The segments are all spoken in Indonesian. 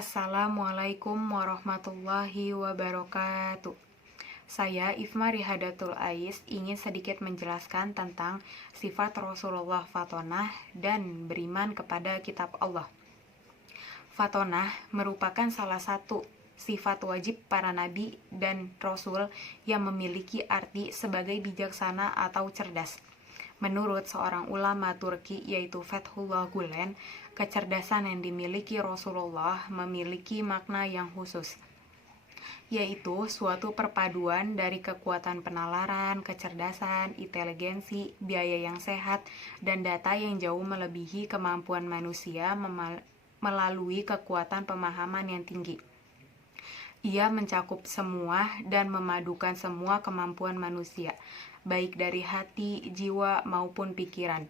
Assalamualaikum warahmatullahi wabarakatuh. Saya Ifma Rihadatul Ais ingin sedikit menjelaskan tentang sifat Rasulullah Fatonah dan beriman kepada kitab Allah. Fatonah merupakan salah satu sifat wajib para nabi dan rasul yang memiliki arti sebagai bijaksana atau cerdas. Menurut seorang ulama Turki yaitu Fethullah Gulen, kecerdasan yang dimiliki Rasulullah memiliki makna yang khusus, yaitu suatu perpaduan dari kekuatan penalaran, kecerdasan, inteligensi, biaya yang sehat, dan data yang jauh melebihi kemampuan manusia melalui kekuatan pemahaman yang tinggi. Ia mencakup semua dan memadukan semua kemampuan manusia, baik dari hati, jiwa, maupun pikiran.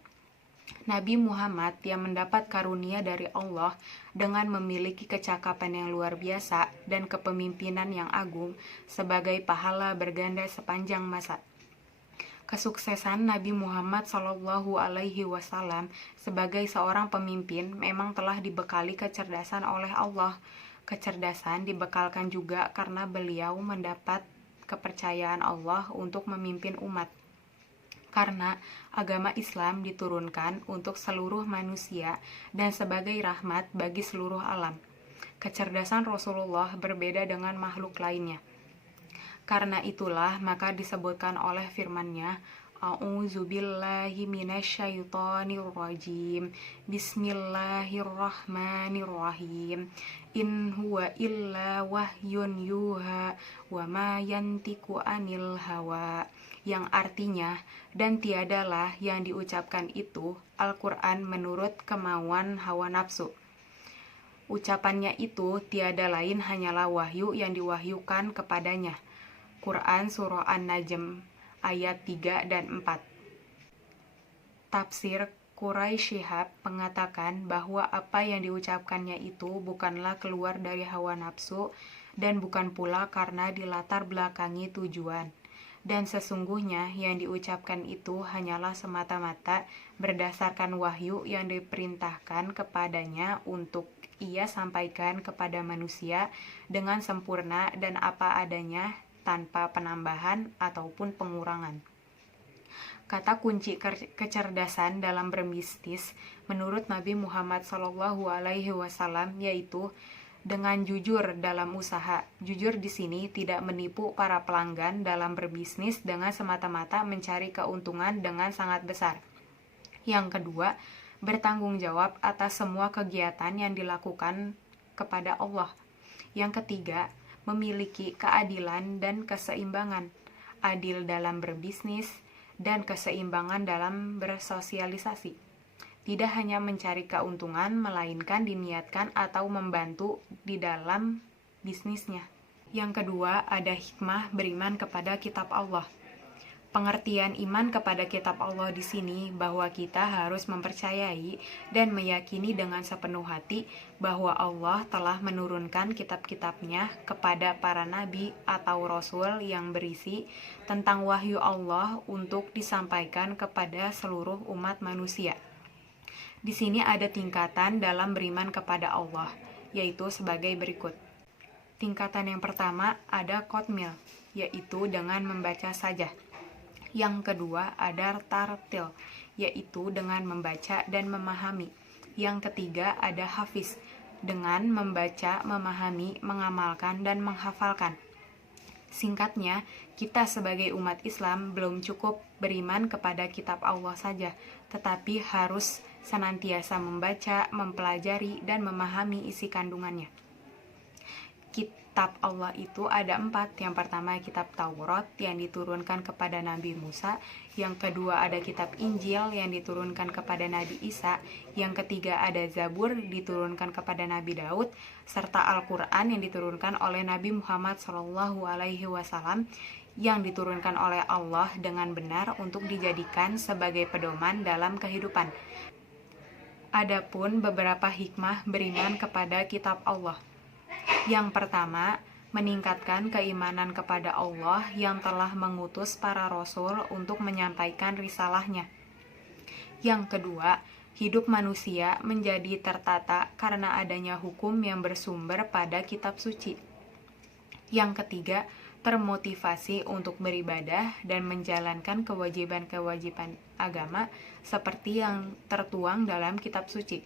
Nabi Muhammad yang mendapat karunia dari Allah dengan memiliki kecakapan yang luar biasa dan kepemimpinan yang agung sebagai pahala berganda sepanjang masa. Kesuksesan Nabi Muhammad SAW sebagai seorang pemimpin memang telah dibekali kecerdasan oleh Allah. Kecerdasan dibekalkan juga karena beliau mendapat kepercayaan Allah untuk memimpin umat. Karena agama Islam diturunkan untuk seluruh manusia dan sebagai rahmat bagi seluruh alam. Kecerdasan Rasulullah berbeda dengan makhluk lainnya. Karena itulah maka disebutkan oleh firman-Nya, A'udzubillahi minasyaitonirrajim. Bismillahirrahmanirrahim. In huwa illa wahyun yuha wa ma yantiku anil hawa. Yang artinya, dan tiadalah yang diucapkan itu Al-Quran menurut kemauan hawa nafsu. Ucapannya itu tiada lain hanyalah wahyu yang diwahyukan kepadanya. Quran Surah An-Najm ayat 3 dan 4. Tafsir Quraisy Shihab mengatakan bahwa apa yang diucapkannya itu bukanlah keluar dari hawa nafsu dan bukan pula karena dilatar belakangi tujuan. Dan sesungguhnya yang diucapkan itu hanyalah semata-mata berdasarkan wahyu yang diperintahkan kepadanya untuk ia sampaikan kepada manusia dengan sempurna dan apa adanya tanpa penambahan ataupun pengurangan. Kata kunci kecerdasan dalam berbisnis menurut Nabi Muhammad SAW yaitu dengan jujur dalam usaha. Jujur di sini tidak menipu para pelanggan dalam berbisnis dengan semata-mata mencari keuntungan dengan sangat besar. Yang kedua, bertanggung jawab atas semua kegiatan yang dilakukan kepada Allah. Yang ketiga, memiliki keadilan dan keseimbangan, adil dalam berbisnis dan keseimbangan dalam bersosialisasi. Tidak hanya mencari keuntungan, melainkan diniatkan atau membantu di dalam bisnisnya. Yang kedua, ada hikmah beriman kepada kitab Allah. Pengertian iman kepada kitab Allah di sini bahwa kita harus mempercayai dan meyakini dengan sepenuh hati bahwa Allah telah menurunkan kitab-kitabnya kepada para nabi atau rasul yang berisi tentang wahyu Allah untuk disampaikan kepada seluruh umat manusia. Di sini ada tingkatan dalam beriman kepada Allah, yaitu sebagai berikut. Tingkatan yang pertama ada qotmil, yaitu dengan membaca saja. Yang kedua ada tartil, yaitu dengan membaca dan memahami. Yang ketiga ada hafiz, dengan membaca, memahami, mengamalkan, dan menghafalkan. Singkatnya, kita sebagai umat Islam belum cukup beriman kepada kitab Allah saja, tetapi harus senantiasa membaca, mempelajari, dan memahami isi kandungannya. Kitab Allah itu ada 4. Yang pertama kitab Taurat yang diturunkan kepada Nabi Musa. Yang kedua ada kitab Injil yang diturunkan kepada Nabi Isa. Yang ketiga ada Zabur diturunkan kepada Nabi Daud, serta Al-Quran yang diturunkan oleh Nabi Muhammad SAW yang diturunkan oleh Allah dengan benar untuk dijadikan sebagai pedoman dalam kehidupan. Adapun beberapa hikmah beriman kepada kitab Allah. Yang pertama, meningkatkan keimanan kepada Allah yang telah mengutus para rasul untuk menyampaikan risalahnya. Yang kedua, Hidup manusia menjadi tertata karena adanya hukum yang bersumber pada kitab suci. Yang ketiga, termotivasi untuk beribadah dan menjalankan kewajiban-kewajiban agama seperti yang tertuang dalam kitab suci.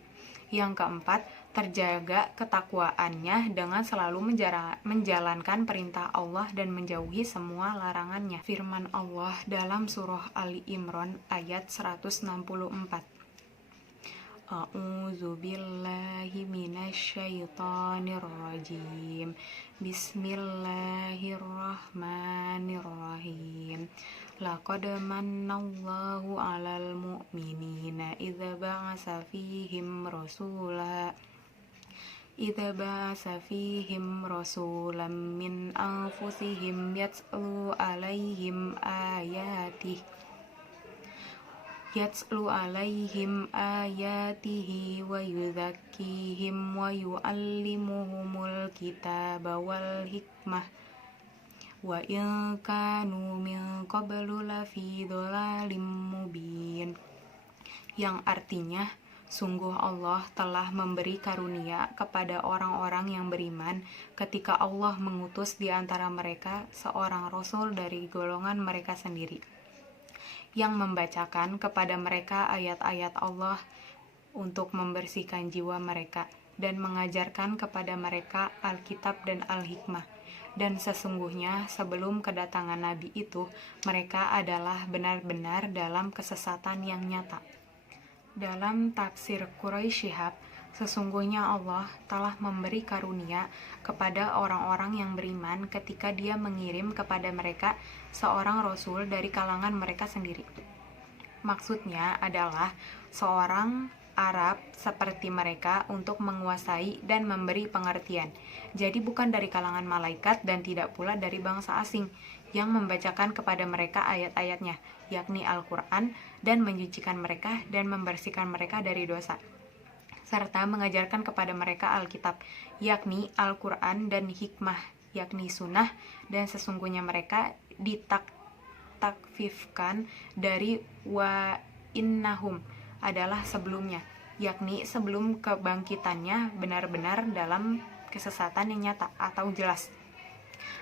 Yang keempat, terjaga ketakwaannya dengan selalu menjalankan perintah Allah dan menjauhi semua larangannya. Firman Allah dalam surah Ali Imran ayat 164. A'udzu billahi minasyaitonir rajim. Bismillahirrahmanirrahim. Laqad mannallahu 'alal mu'minina idza ba'atsa fihim rasulan min anfusihim yatlu 'alaihim ayatihi wa yuzakkihim wa yu'allimuhumul kitaba wal hikmah wa in kanu min qablu lafi dhalalim mubin. Yang artinya, sungguh Allah telah memberi karunia kepada orang-orang yang beriman ketika Allah mengutus di antara mereka seorang rasul dari golongan mereka sendiri, yang membacakan kepada mereka ayat-ayat Allah untuk membersihkan jiwa mereka dan mengajarkan kepada mereka Alkitab dan Al-Hikmah. Dan sesungguhnya sebelum kedatangan Nabi itu, mereka adalah benar-benar dalam kesesatan yang nyata. Dalam tafsir Quraisy Shihab, sesungguhnya Allah telah memberi karunia kepada orang-orang yang beriman ketika Dia mengirim kepada mereka seorang rasul dari kalangan mereka sendiri. Maksudnya adalah seorang Arab seperti mereka untuk menguasai dan memberi pengertian. Jadi bukan dari kalangan malaikat dan tidak pula dari bangsa asing yang membacakan kepada mereka ayat-ayatnya, yakni Al-Quran, dan menyucikan mereka dan membersihkan mereka dari dosa, serta mengajarkan kepada mereka Alkitab, yakni Al-Quran, dan hikmah, yakni sunnah, dan sesungguhnya mereka ditakfifkan dari wa innahum adalah sebelumnya, yakni sebelum kebangkitannya benar-benar dalam kesesatan yang nyata atau jelas.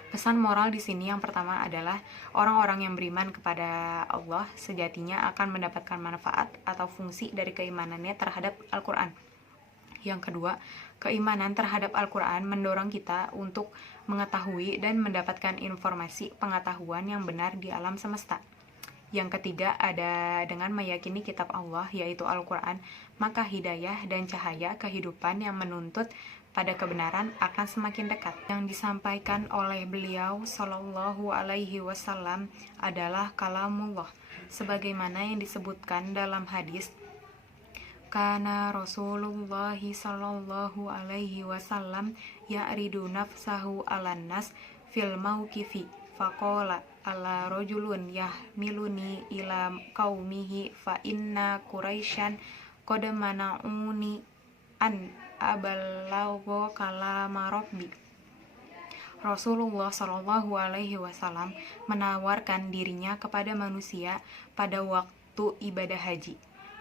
Pesan moral di sini yang pertama adalah orang-orang yang beriman kepada Allah sejatinya akan mendapatkan manfaat atau fungsi dari keimanannya terhadap Al-Quran. Yang kedua, keimanan terhadap Al-Quran mendorong kita untuk mengetahui dan mendapatkan informasi pengetahuan yang benar di alam semesta. Yang ketiga, ada dengan meyakini kitab Allah, yaitu Al-Quran, maka hidayah dan cahaya kehidupan yang menuntut pada kebenaran akan semakin dekat. Yang disampaikan oleh beliau Shallallahu Alaihi Wasallam adalah kalamullah, sebagaimana yang disebutkan dalam hadis, kana Rasulullah Shallallahu Alaihi Wasallam ya'ridu nafsahu alan nas fil mauqifi faqala ala rajulun yahmiluni ila qaumihi fa inna quraisyan qad mana'uni an abalagha kalama rabbi. Rasulullah Shallallahu Alaihi Wasallam menawarkan dirinya kepada manusia pada waktu ibadah haji.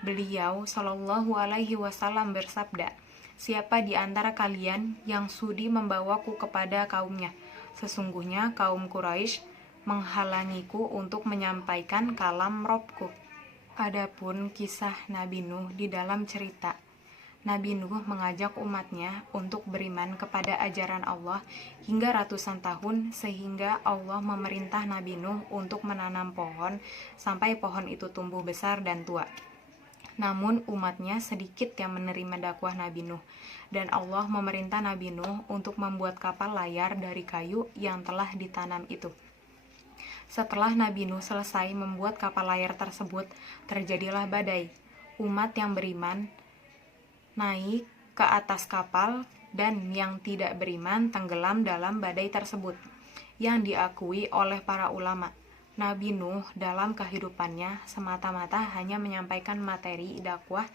Beliau Shallallahu Alaihi Wasallam bersabda, siapa di antara kalian yang sudi membawaku kepada kaumnya? Sesungguhnya kaum Quraisy menghalangiku untuk menyampaikan kalam Robku. Adapun kisah Nabi Nuh di dalam cerita, Nabi Nuh mengajak umatnya untuk beriman kepada ajaran Allah hingga ratusan tahun, sehingga Allah memerintah Nabi Nuh untuk menanam pohon sampai pohon itu tumbuh besar dan tua. Namun umatnya sedikit yang menerima dakwah Nabi Nuh, dan Allah memerintah Nabi Nuh untuk membuat kapal layar dari kayu yang telah ditanam itu. Setelah Nabi Nuh selesai membuat kapal layar tersebut, terjadilah badai. Umat yang beriman naik ke atas kapal dan yang tidak beriman tenggelam dalam badai tersebut, yang diakui oleh para ulama. Nabi Nuh dalam kehidupannya semata-mata hanya menyampaikan materi dakwah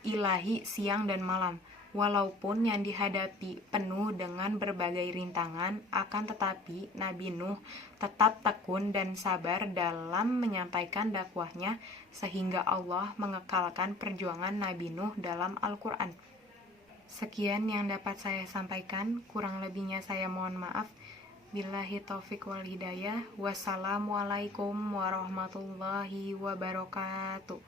ilahi siang dan malam. Walaupun yang dihadapi penuh dengan berbagai rintangan, akan tetapi Nabi Nuh tetap tekun dan sabar dalam menyampaikan dakwahnya sehingga Allah mengekalkan perjuangan Nabi Nuh dalam Al-Quran. Sekian yang dapat saya sampaikan, kurang lebihnya saya mohon maaf. Billahi taufik wal hidayah. Wassalamualaikum warahmatullahi wabarakatuh.